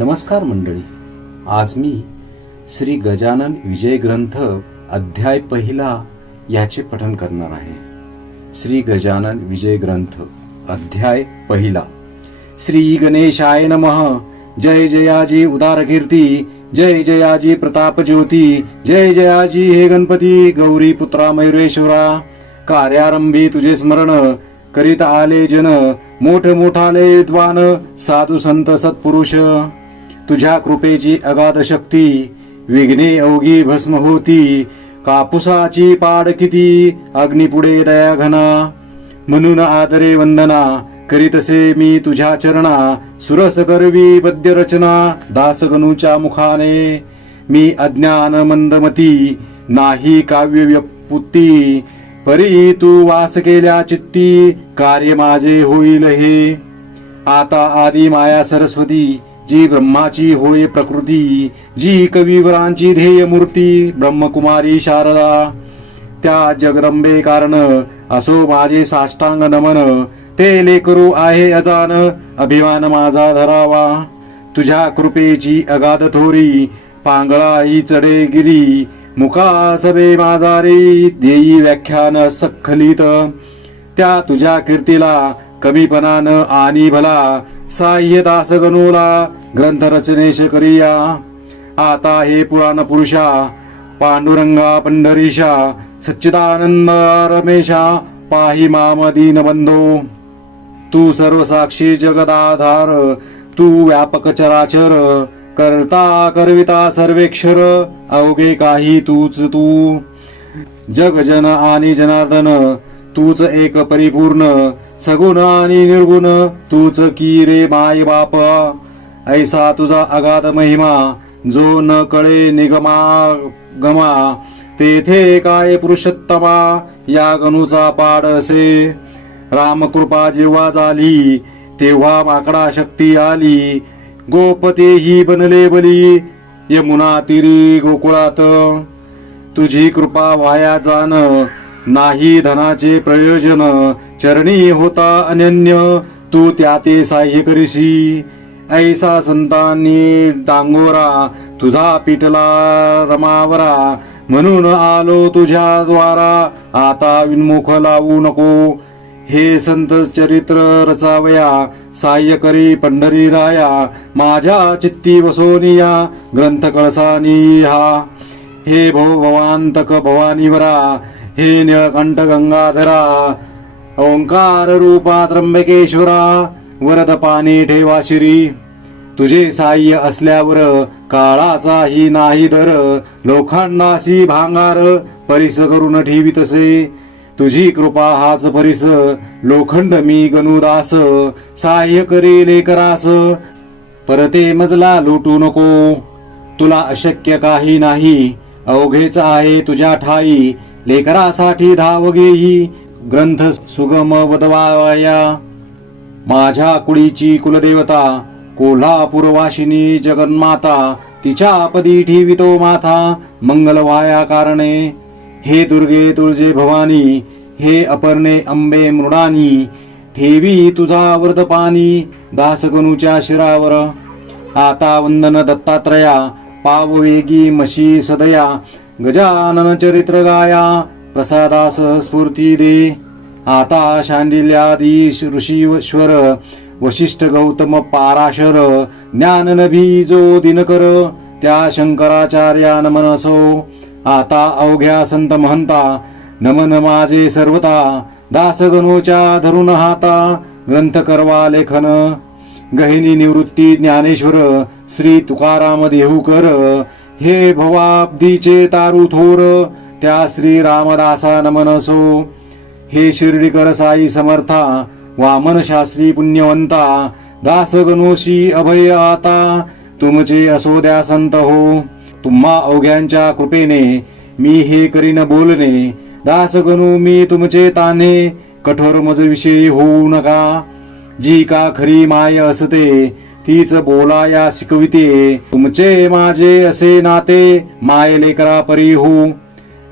नमस्कार मंडळी. आज मी श्री गजानन विजय ग्रंथ अध्याय पहिला याचे पठन करणार आहे. श्री गजानन विजय ग्रंथ अध्याय पहिला. श्री गणेशाय नमः. जय जयाजी उदार कीर्ती, जय जयाजी प्रताप ज्योती, जय जयाजी हे गणपती गौरी पुत्रा मयुरेश्वरा. कार्यारंभी तुझे स्मरण करीत आले जन, मोठ मोठाले विद्वान साधू संत सत्पुरुष. तुझ्या कृपेची अगाध शक्ती, विघ्ने अवघी भस्म होती. कापुसाची पाड किती, अग्निपुढे दया घना. म्हणून आदरे वंदना करीतसे मी तुझ्या चरणा. सुरस करवी पद्य रचना दासगणूच्या मुखाने. मी अज्ञान मंदमती, नाही काव्य व्युत्पत्ती. परी तू वास केल्या चित्ती, कार्य माझे होईल हे. आता आदि माया सरस्वती, जी ब्रह्माची होय प्रकृती. जी कविवरांची ध्येय मूर्ती, ब्रह्मकुमारी शारदा. त्या जगदंबे कारण असो माझे साष्टांग नमन. ते लेकरू आहे अजान, अभिमान माझा धरावा. तुझ्या कृपेची अगाध थोरी, पांगळाई चढे गिरी. मुका सबे माझारी, देई व्याख्यान सखलित. त्या तुझ्या कीर्तीला कमीपणान आणि भला. साह्य दास गणूला ग्रंथ रचनेश करिया. आता हे पुराण पुरुषा, पांडुरंगा पंढरीशा. सच्चिदानंद रमेशा, पाही माम दीन बंधो. तू सर्व साक्षी जगदाधार, तू व्यापक चराचर. करता करविता सर्वेक्षर, अवघे काही तूच तू. जग जन आणि जनार्दन, तूच एक परिपूर्ण. सगुण आणि निर्गुण, तूच की रे माय बाप. ऐसा तुझा अगाध महिमा, जो न कळे निगमा गमा. तेथे काय पुरुषोत्तमा, या गणूचा पाड असे. रामकृपा जेव्हा झाली, तेव्हा माकडा शक्ती आली. गोपतेही बनले बली, यमुना तीरी गोकुळात. तुझी कृपा वाया जाण, नाही धनाचे प्रयोजन. चरणी होता अनन्य, तू त्याते साह्य करीसी. ऐसा संतांनी डांगोरा, तुझा पिटला रमावरा. म्हणून आलो तुझ्या द्वारा, आता विन्मुख लावू नको. हे संत चरित्र रचावया, साह्य करी पंढरी राया. माझ्या चित्ती वसोनिया, ग्रंथ कळसानी हा. हे भवांतक भवानीवरा, हे निळकंठ गंगाधरा. ओंकार रूपा त्र्यंबकेश्वरा, वरद पाणी ठेवा शिरी. तुझे साह्य असल्यावर काळाचाही नाही दर. लोखंडासी भांगार, परिस करून ठेवीतसे. तुझी कृपा हाच परिस, लोखंड मी गणुदास. साह्य करी लेकरास, परते मजला लुटू नको. तुला अशक्य काही नाही, अवघेच आहे तुझ्या ठाई. लेकरासाठी धाव घेई, ग्रंथ सुगम वदवाया. माझ्या कुळीची कुलदेवता, कोल्हापूरवासिनी जगन्माता. तिच्या पदी ठेवितो माथा, मंगल व्हाया कारणे. हे दुर्गे तुळजे भवानी, हे अपर्णे अंबे मृडानी. ठेवी तुझा वर्तपानी, दासगणूच्या शिरावर. आता वंदन दत्तात्रया, पाववेगी मशी सदया. गजानन चरित्र गाया, प्रसादास स्फूर्ती दे. आता शांडिल्यादी ऋषीश्वर, वशिष्ठ गौतम पाराशर. ज्ञान नभी जो दिनकर, त्या शंकराचार्या नमनसो. आता अवघ्या संत महंता, नमन माझे सर्वता. दासगणोच्या धरून हाता, ग्रंथ करवा लेखन. गहिनी निवृत्ती ज्ञानेश्वर, श्री तुकाराम देहूकर. हे भवाब्दीचे तारू थोर, त्या श्री रामदासा नमनसो. हे शिर्डीकर साई समर्था, वामन शास्त्री पुण्यवंता. दासगणोशी अभय आता, तुमचे असो द्या संत हो. तुम्हा अवघ्यांच्या कृपेने, मी हे करीन बोलणे. दासगणू मी तुमचे ताने, कठोर मज विषयी होऊ नका. जी का खरी माय असते, तीच बोलाया शिकविते. तुमचे माझे असे नाते, माय लेकरा परी हो.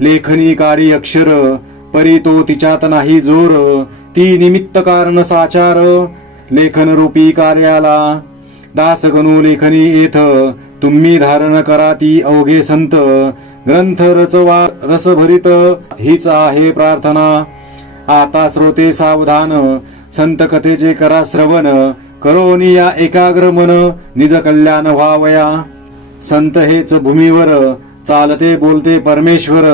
लेखनी काढी अक्षर, परी तो तिच्यात नाही जोर. ती निमित्त कारण साचार, लेखन रूपी कार्याला. दासगणू लेखनी येथ तुम्ही धारण करा ती अवघे संत ग्रंथ रचवा रसभरित हीच आहे प्रार्थना। आता श्रोते सावधान संत कथेचे करा श्रवण करोनी या एकाग्र मन निज कल्याण व्हावया। संत हेच भूमीवर चालते बोलते परमेश्वर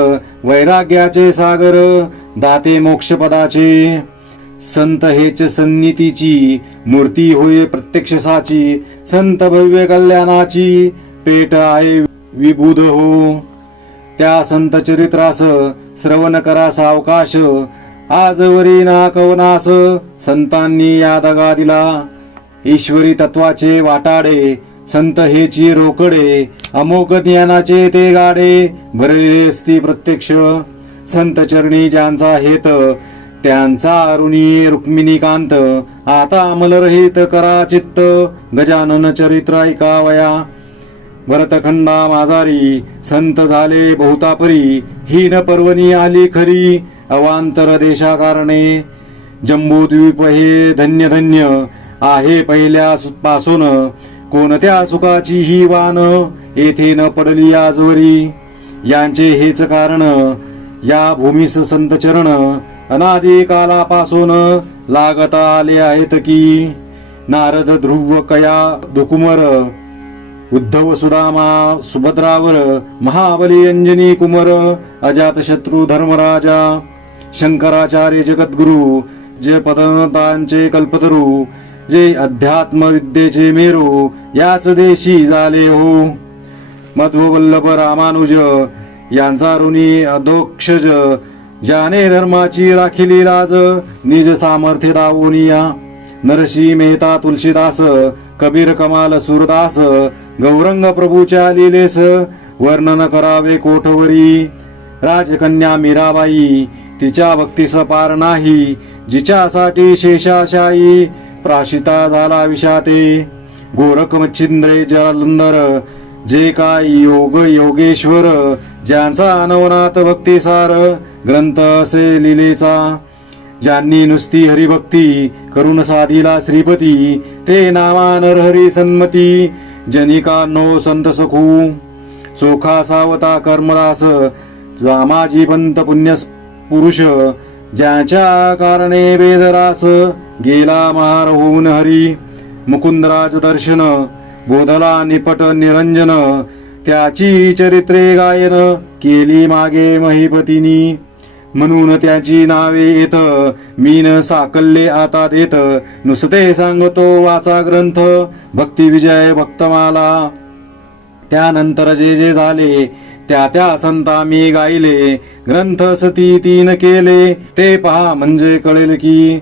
वैराग्याचे सागर दाते मोक्षपदाचे। संत हेच सन्नितीची मूर्ती होय प्रत्यक्ष साची संत भव्य कल्याणाची पेट आहे विबुध हो। त्या संत चरित्रास श्रवण करा सावकाश आजवरी ना कवनास संतांनी या दगा दिला। ईश्वरी तत्वाचे वाटाडे संत हेची रोकडे अमोघ ज्ञानाचे ते गाडे भरलेले असती प्रत्यक्ष। संत चरणी ज्यांचा हेत त्यांचा अरुणी रुक्मिणीकांत आता अमलरहित करा चित्त गजानन चरित्र ऐकावया। भरतखंडा माजारी संत झाले बहुतापरी हीन पर्वणी आली खरी अवांतर देशाकारणे। जम्बूद्वीप हे धन्य धन्य आहे पहिल्या पासून कोणत्या सुखाची ही वान येथे न पडली आजवरी। यांचे हेच कारण या भूमीस संत चरण अनादी कालापासून लागत आले आहेत की। नारद ध्रुव कया दुकुमर उद्धव सुदामा सुभद्रावर महाबली अंजनी कुमर अजातशत्रू धर्मराजा शंकराचार्य जगद्गुरु जे पदनतांचे कल्पतरू जे अध्यात्म विद्येचे मेरू याच देशी झाले हो। मध्ववल्लभ रामानुज यांचा ऋणी अधोक्षज ज्याने धर्माची राखिली लाज निज सामर्थ्य दावोनिया। नरसी मेहता तुलसीदास कबीर कमाल सूरदास गौरंग प्रभूच्या लीलेस वर्णन करावे कोठवरी। राजकन्या मीराबाई तिच्या भक्तीस पार नाही जिच्यासाठी शेषाशायी प्राशिता झाला विषाते। गोरख मच्छिंद्रे जलंधर जे काय योग योगेश्वर ज्यांचा अनवनात भक्तिसार ग्रंथ असे लिलेचा। ज्यांनी नुसती हरिभक्ती करून साधिला श्रीपती ते नामा नरहरी सन्मती। जनिकांनो संत सखू चोखा सावता कर्मदास जामाजी पंत पुण्य पुरुष ज्याच्या कारणे वेदरास गेला महार होऊन हरी। मुकुंदराज दर्शन बोधला निपट निरंजन त्याची चरित्रे गायन केली मागे महिपतीनी। म्हणून त्याची नावे येत मीन साकल्ले आता देत नुसते सांगतो वाचा ग्रंथ भक्ती विजय भक्तमाला। त्यानंतर जे जे झाले त्या त्या संता मी गायले ग्रंथ सती तीन केले ते पहा म्हणजे कळेल की।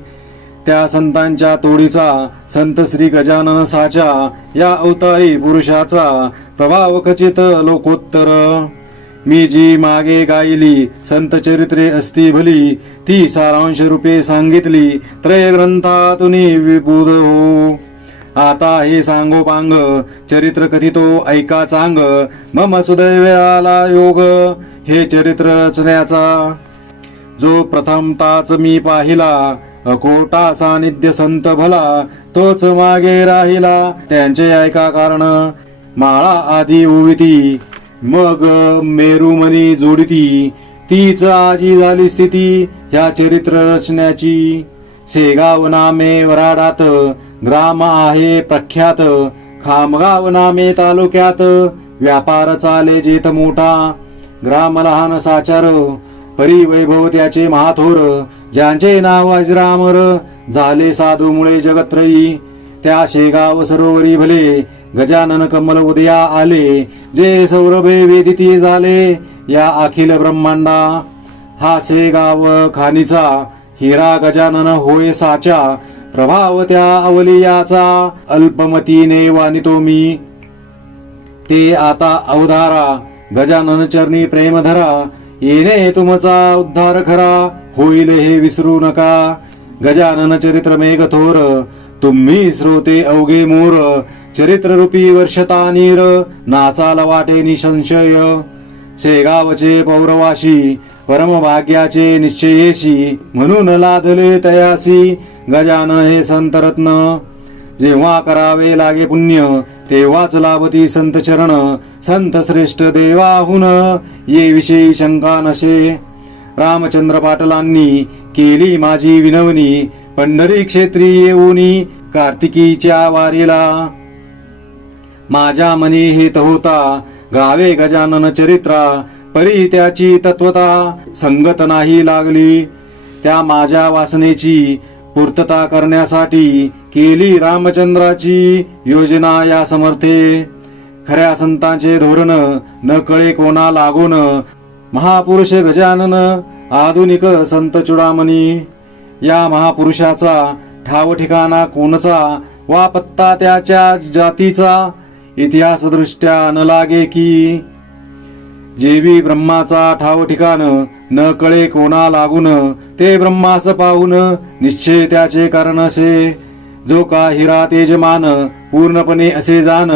त्या संतांच्या तोडीचा संत श्री गजानन साचा या अवतारी पुरुषाचा प्रभाव खचित लोकोत्तर। मी जी मागे गायली संत चरित्रे असती भली ती सारांश रूपे सांगितली त्रय ग्रंथातून विबुध हो। आता हे सांगोपांग चरित्र कथितो ऐका चांग मम सुदैव आला योग हे चरित्र रचण्याचा। जो प्रथमताच मी पाहिला अकोटा सानिध्य संत भला तोच मागे राहिला त्यांचे ऐका कारण। माळा आधी ओविती मग मेरुमनी जोडिती तीच आजी झाली स्थिती ह्या चरित्र रचण्याची। शेगाव नामे वराडात ग्राम आहे प्रख्यात खामगाव नामे तालुक्यात व्यापार चाले जेत मोठा। ग्राम लहान साचार परिवैभव त्याचे महाथोर ज्यांचे नाव अजरामर झाले साधू मुळे जगत्रयी। त्या शेगाव सरोवरी भले गजानन कमल उदया आले जे सौरभे वेदिती झाले या अखिल ब्रह्मांडा। हा शेगाव खानीचा हिरा गजानन होय साचा प्रभाव त्या अवलियाचा अल्पमतीने वानितो मी। ते आता अवधारा गजानन चरणी प्रेम धरा येणे तुमचा उद्धार खरा होईल हे विसरू नका। गजानन चरित्र मेघ थोर तुम्ही श्रोते अवघे मोर चरित्ररूपी वर्षता नीर नाचाल वाटे निसंशय। शेगावचे पौरवाशी परमभाग्याचे निश्चयेशी म्हणून लादले तयासी गजानन हे संतरत्न। जेव्हा करावे लागे पुण्य तेव्हाच लाभती संत चरण, संत श्रेष्ठ देवाहून ये विषयी शंका नसे. रामचंद्र पाटलांनी केली माझी विनवणी, पंढरी क्षेत्री येऊनी कार्तिकीच्या वारीला. माझ्या मनी हेत होता गावे गजानन चरित्रा, परी त्याची तत्वता संगत नाही लागली. त्या माझ्या वासनेची पूर्तता करण्यासाठी केली रामचंद्राची योजना या समर्थे. खऱ्या संतांचे धोरण न कळे कोणा लागून, महापुरुष गजानन आधुनिक संत चुडामणी. या महापुरुषाचा ठाव ठिकाणा कोणचा वा पत्ता त्याच्या जातीचा, इतिहास दृष्ट्या न लागे की. जेवी ब्रह्माचा ठाव ठिकाण न कळे कोणा लागून, ते ब्रह्मास पाहून निश्चय त्याचे कारण असे. जो का हिरा तेजमान पूर्णपणे असे जाण,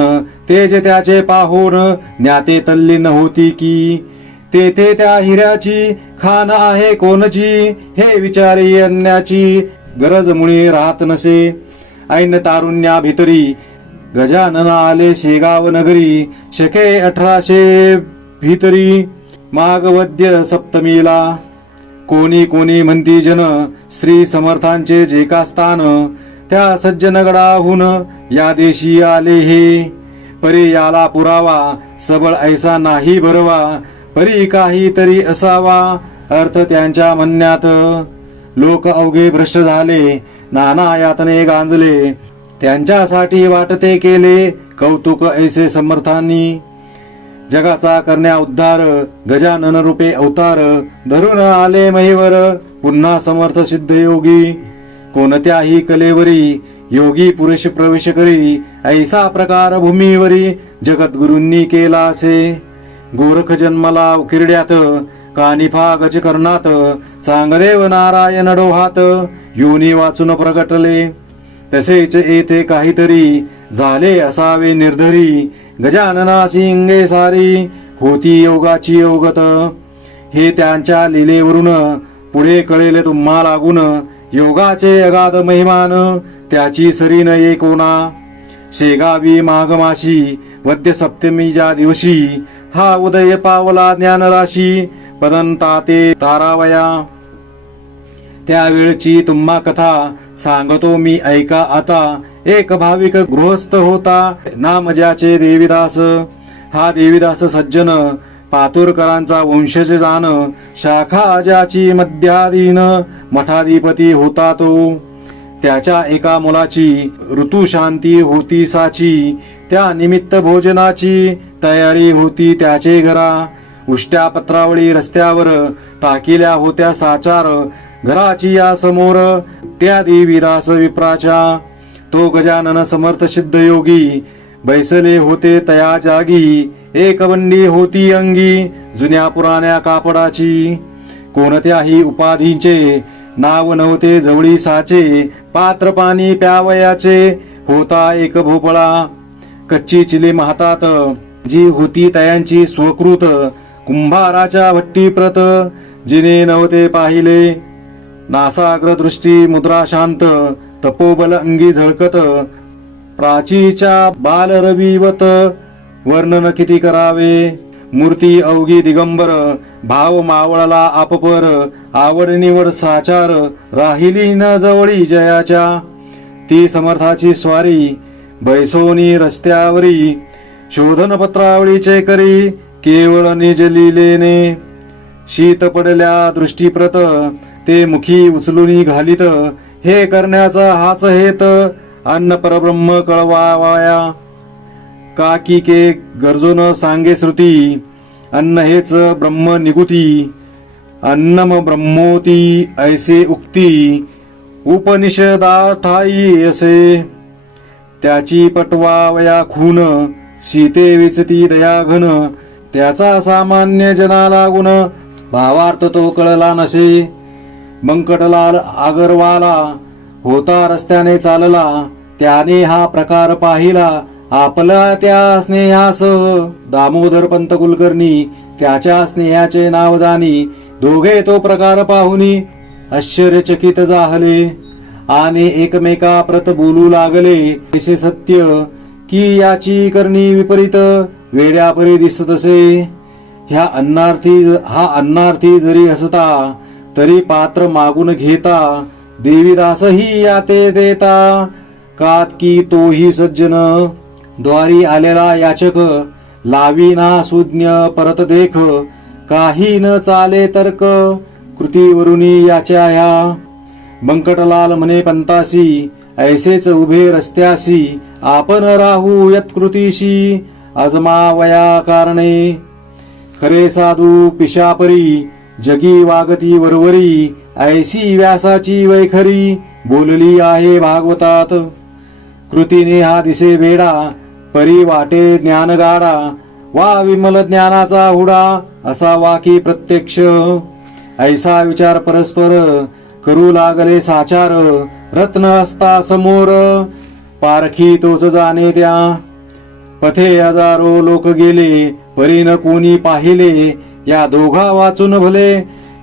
तेज त्याचे पाहून ज्ञाते तल्लीन होती की. तेथे त्या हिऱ्याची खान आहे कोणची, हे विचारी अन्याची गरज मुळी राहत नसे. ऐन तारुण्या भितरी गजानन आले शेगाव नगरी, शके 1800 भीतरी मागवद्य सप्तमीला. कोणी कोणी म्हणती जन श्री समर्थांचे जे का स्थान, त्या सज्जनगडाहून या देशी आले हे. परी याला पुरावा सबळ ऐसा नाही भरवा, परी काहीतरी असावा अर्थ त्यांच्या म्हणण्यात. लोक अवघे भ्रष्ट झाले नाना यातने गांजले, त्यांच्यासाठी वाटते केले कौतुक ऐसे समर्थांनी. जगाचा करण्या उद्धार गजानन रूपे अवतार, धरून आले महिवर पुन्हा समर्थ सिद्ध योगी. कोणत्याही कलेवरी योगी पुरुष प्रवेश करी, ऐसा प्रकार भूमीवरी जगद्गुरूंनी केला असे. गोरख जन्मला उकिरड्यात, कानिफा गजकर्णात, चांगदेव नारायण डोहात, योनी वाचून प्रगटले. तसेच येथे काहीतरी झाले असावे निर्धरी, गजाननासी इंगे सारी होती योगाची योगत. हे त्यांच्या लीलेवरून पुढे कळेल तुम्हा लागून, योगाचे अगाध महिमान त्याची सरी न ये कोणा. शेगावी माघमाशी वद्य सप्तमीच्या दिवशी, हा उदय पावला ज्ञानराशी पदंता ते तारावया. त्यावेळची तुम्हा कथा सांगतो मी ऐका आता. एक भाविक गृहस्थ होता नाम ज्याचे देवीदास. हा देवीदास सज्जन पातुरकरांचा वंशज जाण, शाखा ज्याची मध्याधीन मठाधिपती होता तो. त्याच्या एका मुलाची ऋतुशांती होती साची, त्या निमित्त भोजनाची तयारी होती त्याचे घरा. उष्ट्या पत्रावळी रस्त्यावर टाकिल्या होत्या साचार, घराची या समोर त्या देवीदास विप्राच्या. तो गजानन समर्थ सिद्ध योगी बैसले होते तया जागी. एक बंडी होती अंगी जुन्या पुराण्या कापडाची. कोणत्याही उपाधींचे नाव नव्हते जवळी साचे, पात्र पाणी प्यावयाचे होता एक भोपळा. कच्ची चिलीम हातात जी होती तयांची स्वकृत, कुंभाराच्या भट्टी प्रत जिने नव्हते पाहिले. नासाग्र दृष्टी मुद्रा शांत, तपोबल अंगी झळकत, प्राचीच्या बालरविवत वर्णन किती करावे. मूर्ती अवघी दिगंबर, भाव मावळला आपपर, आवड निवड साचार राहिली न जवळी जयाच्या. ती समर्थाची स्वारी बैसोनी रस्त्यावरी, शोधन पत्रावळीचे करी केवळ निज लीलेने. शीत पडल्या दृष्टीप्रत ते मुखी उचलून घालीत, हे करण्याचा हाच हेत अन्न परब्रह्म कळवाया. काकी के गरजून सांगे श्रुती, अन्न हेच ब्रह्म निगुती, अन्नम ब्रह्मोती ऐसे उक्ती, उपनिषदाठाई असे. त्याची पटवावया खून, सीते विचती दयाघन, त्याचा सामान्य जना लागून भावार्थ तो कळला नसे. बंकटलाल आगरवाला होता रस्त्याने चालला, त्याने हा प्रकार पाहिला आपला त्या स्नेहासह. दामोदर पंत कुलकर्णी त्याच्या स्नेहाचे नाव जाणी, दोघे तो प्रकार पाहुनी आश्चर्यचकित झाले. आणि एकमेका प्रत बोलू लागले तसे सत्य की याची करणी विपरीत वेड्यापरी दिसत असे. हा अन्नार्थी जरी असता तरी पात्र मागून घेता देवीदासही याते देता. कात की तोही सज्जन द्वारी आलेला याचक लावीना सुज्ञ परत देख. काही न चाले तर्क कृतीवरुनी याच्या ह्या. बंकटलाल म्हणे पंतासी ऐसेच उभे रस्त्यासी आपण राहू यत्कृतीशी अजमावया कारणे. खरे साधू पिशापरी जगी वागती वरवरी ऐसी व्यासाची वैखरी बोलली आहे भागवतात. कृतीने हा दिसे वेडा परी वाटे ज्ञानगाडा वा विमल ज्ञानाचा हुडा असा वाकी प्रत्यक्ष. ऐसा विचार परस्पर करू लागले साचार रत्न असता समोर पारखी तोच जाणे त्या. पथे हजारो लोक गेले परी न कोणी पाहिले या दोघा वाचून भले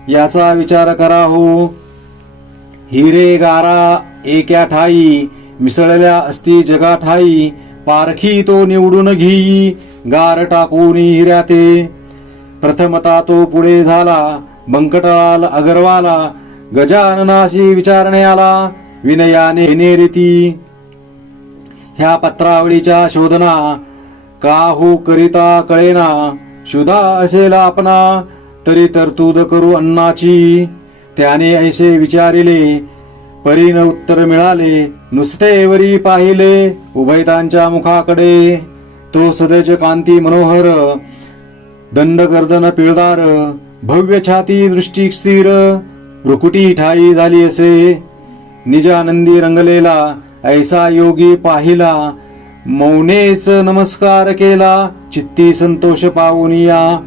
याचा विचार करा हो. हिरे गारा एका ठाई मिसळल्या असती जगा ठाई पारखी तो निवडून घेई गार टाकून हिऱ्याते. प्रथमता तो पुढे झाला बंकटलाल अगरवाला गजाननाशी विचारणे आला विनयाने रीती. ह्या पत्रावळीच्या शोधना काहू करिता कळेना शुदा असेल आपणा तरी तरतूद करू अन्नाची. त्याने ऐसे विचारिले परीन उत्तर मिळाले नुसते वरी पाहिले उभयतांच्या मुखाकडे. तो सदज कांती मनोहर दंड गर्दन पिळदार भव्य छाती दृष्टी स्थिर भ्रुकुटी ठाई झाली असे. निजानंदी रंगलेला ऐसा योगी पाहिला मौनेच नमस्कार केला चित्ती संतोष पावून या.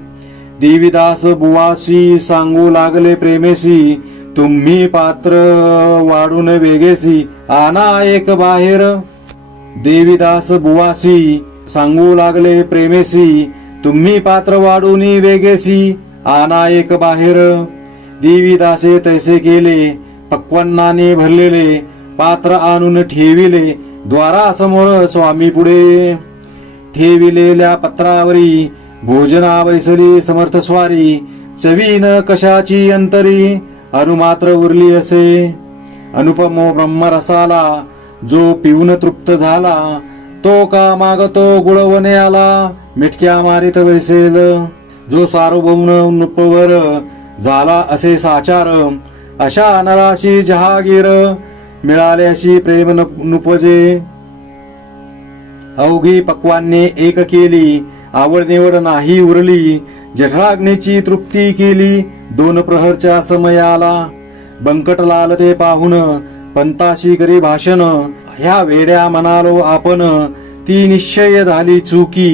देवीदास बुवासी सांगू लागले प्रेमेसी तुम्ही पात्र वाढून वेगेसी आना एक बाहेर. देवीदास बुवासी सांगू लागले प्रेमेसी तुम्ही पात्र वाढून वेगेसी आना एक बाहेर. देवीदासे तैसे केले पक्वान्नाने भरलेले पात्र आणून ठेविले द्वारासमोर स्वामी पुढे. ठेविलेल्या पत्रावरी भोजना बैसली समर्थ स्वारी चवीन कशाची अंतरी अनुमात्र उरली असे. अनुपम ब्रह्मरसाला जो पिऊन तृप्त झाला तो का मागतो गुळवणे आला मिटक्या मारित बैसेल. जो सार्वभौम नुपवर झाला असे साचार अशा नराशी जहागीर मिळाल्याशी प्रेम नुपजे. अवघी पक्वान्ने एक केली आवड निवड नाही उरली जठराग्नीची तृप्ती केली 2 प्रहरच्या समयाला. बंकटलाल ते पाहून पंताशी करी भाषण ह्या वेड्या म्हणालो आपण ती निश्चय झाली चुकी.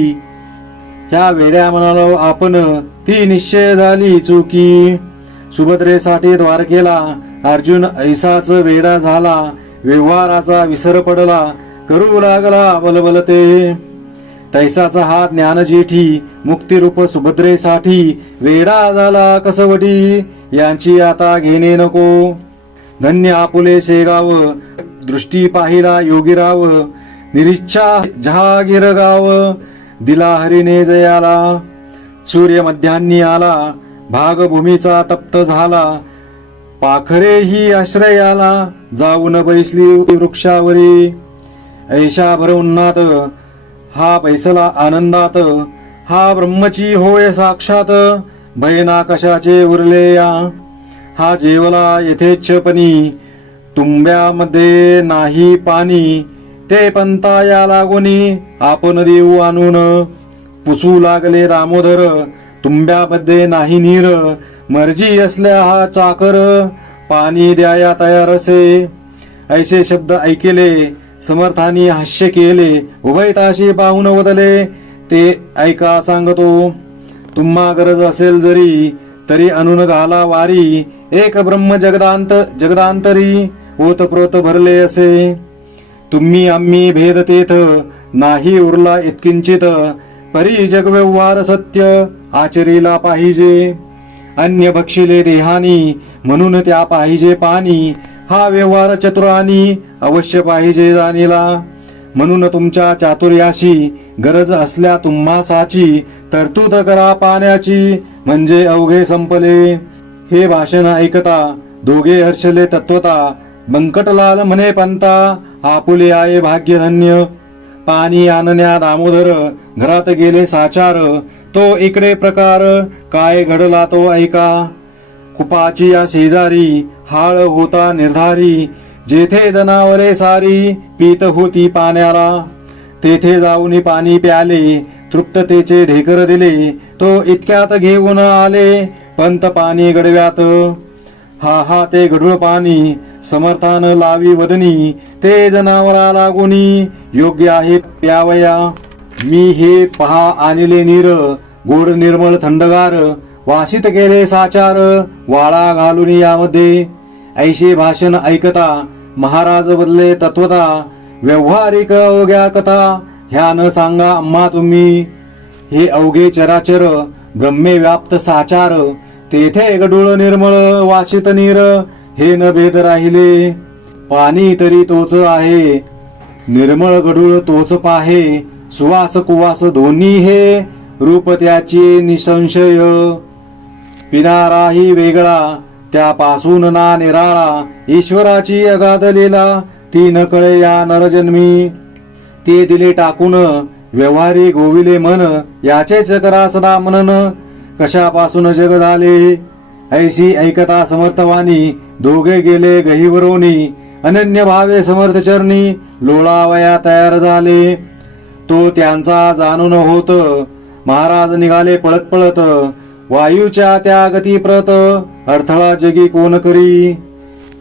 ह्या वेड्या म्हणालो आपण ती निश्चय झाली चुकी. सुभद्रेसाठी द्वारकेला अर्जुन ऐसाच वेडा झाला व्यवहाराचा विसर पडला करू लागला बलबलते. तैसाचा हा ज्ञानजेठी मुक्तिरूप सुभद्रेसाठी वेडा झाला कसवटी यांची आता घेणे नको. धन्य आपुले शेगाव दृष्टी पाहिला योगीराव निरीच्छा जहागीर गाव दिला हरीने जयाला. सूर्य मध्यान्नी आला भागभूमीचा तप्त झाला पाखरे ही आश्रयाला जाऊन बैसली वृक्षावरी. ऐशा भरउन्नात हा बैसला आनंदात हा ब्रह्मची होय साक्षात भयना कशाचे उरले या. हा जेवला यथेच्छपणी तुंब्यामध्ये नाही पाणी ते पंता या लागोनी आपण देऊ आणून. पुसू लागले दामोदर तुंब्यामध्ये नाही नीर मर्जी असल्या हा चाकर पाणी द्याया तयार असे. ऐसे शब्द ऐकेले समर्थानी हास्य केले उभयताशी पाहून वदले ते ऐका सांगतो. तुम्हा गरज असेल जरी तरी आणून घाला वारी एक ब्रह्म जगदांतरी ओतप्रोत भरले असे. तुम्ही आम्ही भेद तेथ नाही उरला इतकिंचित परी जगव्यवहार सत्य आचरीला पाहिजे. अन्य भक्षिले देहानी म्हणून त्या पाहिजे पाणी हा व्यवहार चतुरानी अवश्य पाहिजे जाणीला. म्हणून तुमच्या चातुर्याशी गरज असल्या तुम्हासाची तरतूद करा पाण्याची, म्हणजे अवघे संपले. हे भाषण ऐकता दोघे हर्षले तत्वता. बंकटलाल म्हणे पंता, आपुले आहे भाग्यधन्य. पाणी आणण्या दामोदर घरात गेले साचार. तो इकडे प्रकार काय घडला तो ऐका. कुपाची या शेजारी हाळ होता निर्धारी. जेथे जनावरे सारी पीत होती पाण्याला. तेथे जाऊन पाणी प्याले, तृप्ततेचे ढेकर दिले. तो इतक्यात घेऊन आले पंत पाणी गडव्यात. हा हा ते गढूळ पाणी समर्थान लावी वदनी. ते जनावरा लागुनी योग्य आहे प्यावया. मी हे पहा आणले नीर, गोड निर्मळ थंडगार. वासित केले साचार, वाळा घालून यामध्ये. ऐशे भाषण ऐकता महाराज बदले तत्वता. व्यवहारिक अवघ्या कथा ह्या न सांगा अम्मा तुम्ही. हे अवघे चराचर ब्रह्मे व्याप्त साचार. तेथे गडूळ निर्मळ वासित नीर, हे न भेद राहिले. पाणी तरी तोच आहे, निर्मळ गडूळ तोच पाहे. सुवास कुवास दोन्ही हे, रूप त्याचे निसंशय. पिणाराही वेगळा, त्यापासून ना निराळा. ईश्वराची अगाध लीला, ती न कळे या नरजन्मी. ते दिले टाकून व्यवहारी गोविले मन. याचेच करा सदा मनन, कशापासून जग झाले. ऐसी ऐकता समर्थवानी दोघे गेले गहिवरोनी. अनन्य भावे समर्थ चरणी लोळावया तयार झाले. तो त्यांचा जाणून होत महाराज निघाले पळत पळत. वायूच्या त्या गती प्रत अडथळा जगी कोण करी.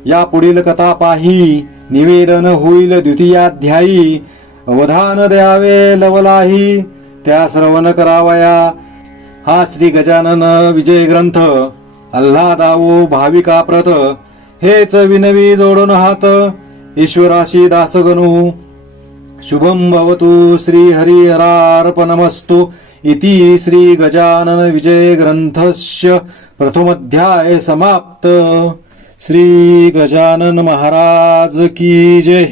या पुढील कथा पाही निवेदन होईल द्वितीयाध्यायी. अवधान द्यावे लवलाही, त्या श्रवण करावया. हा श्री गजानन विजय ग्रंथ आल्हादावो भाविका प्रत. हेच विनवी जोडून हात ईश्वराशी दासगणू. शुभम भवतु श्री हरिहरार्पणमस्तु. इति श्री गजानन विजय ग्रंथस्य प्रथमोध्याय समाप्त. श्री गजानन महाराज की जय.